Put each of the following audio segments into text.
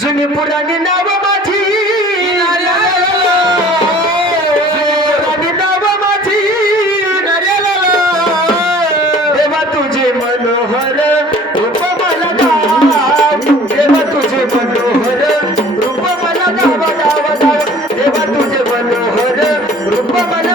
जुनी पुराणी नाव माझी. पुराणी नाव माझी. देवा तुझे मनोहर रूप मला गावा देवा तुझे मनोहर रूप मला दाव देवा तुझे मनोहर रूप मला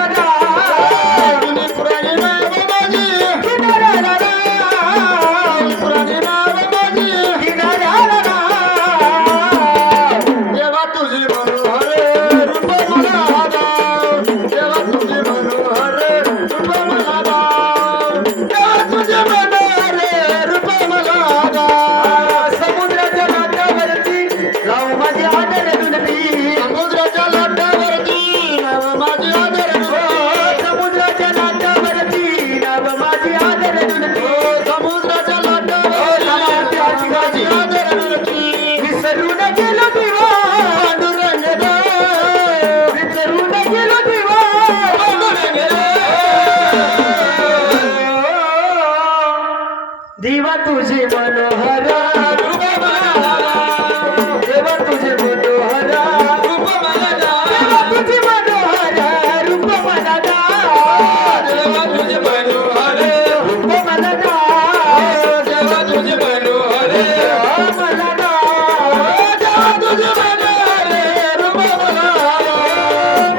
दिवा तुझे मनोहर देवा तुझे मनोहर रूप मला देवा तुझे मनोहर रूप मला दाव. देवा तुझे मनोहर रूप मला दाव. देवा तुझे मनोहर मला दाव. देवा तुझे मनोहर रूप मला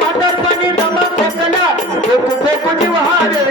म्हातारपणी दमा खोकला फेकू फेकू जीव हारेला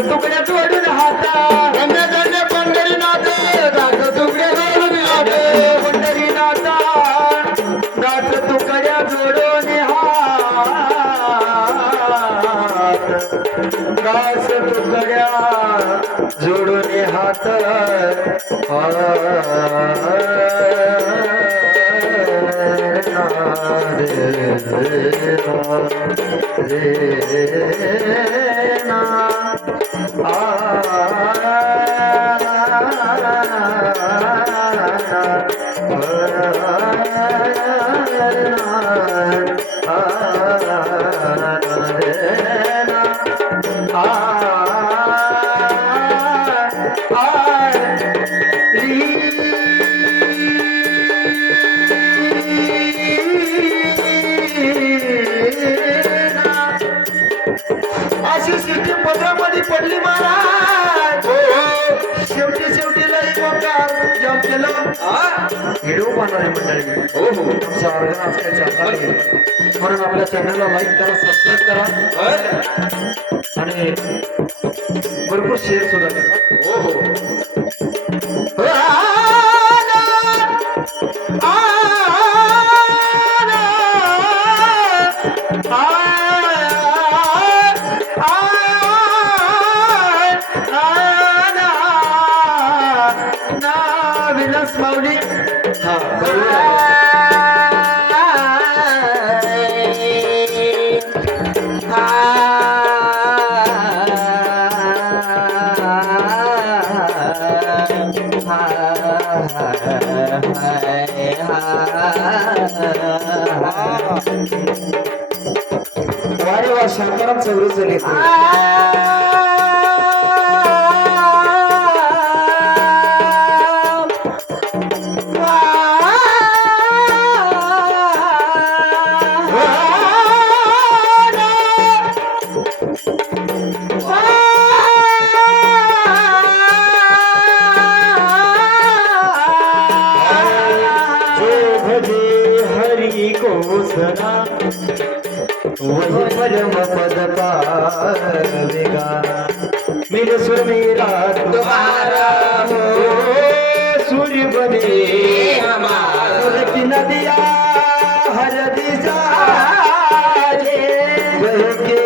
दास तुकड्या जोडून हाता धन्य धन्य पंढरीनाथ दास तुकडे जोडून आले पंढरीनाथा दास तुकड्या जोडून हात दास तुकड्या जोडून हात रे ना Ah पडली महाराज शेवटी शेवटी लई मोकार जम केलं. व्हिडिओ बनवणारे मंडळी हो हो. तुमचा चालणार नाही. म्हणून आपल्या चॅनलला लाईक करा सबस्क्राईब करा. आणि भरपूर शेअर सुद्धा करा. हो हो. वारे वा शांताराम चौरस झाले को सना वही परम पद पावेगा मेरे सुर मेरा तुम्हारा सूर्य बने की नदिया हरदी जाए बहके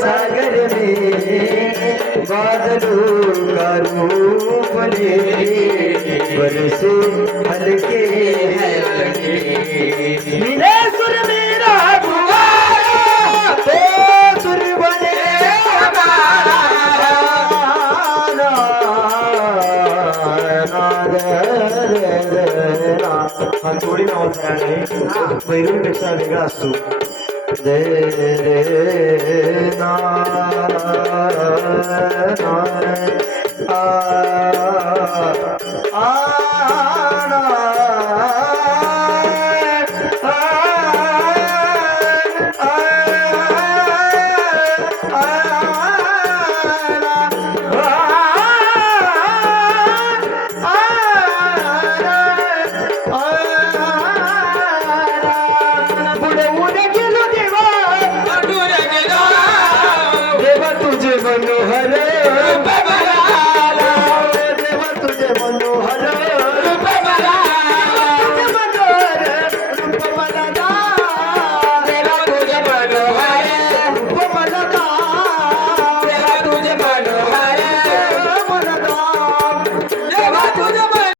सागर में बादलों का रूप ले बरसे हल्के हल्के थोडी नावाचा राग आहे पैरूपेक्षा वेगळा असतो दे रे ना ना आ आ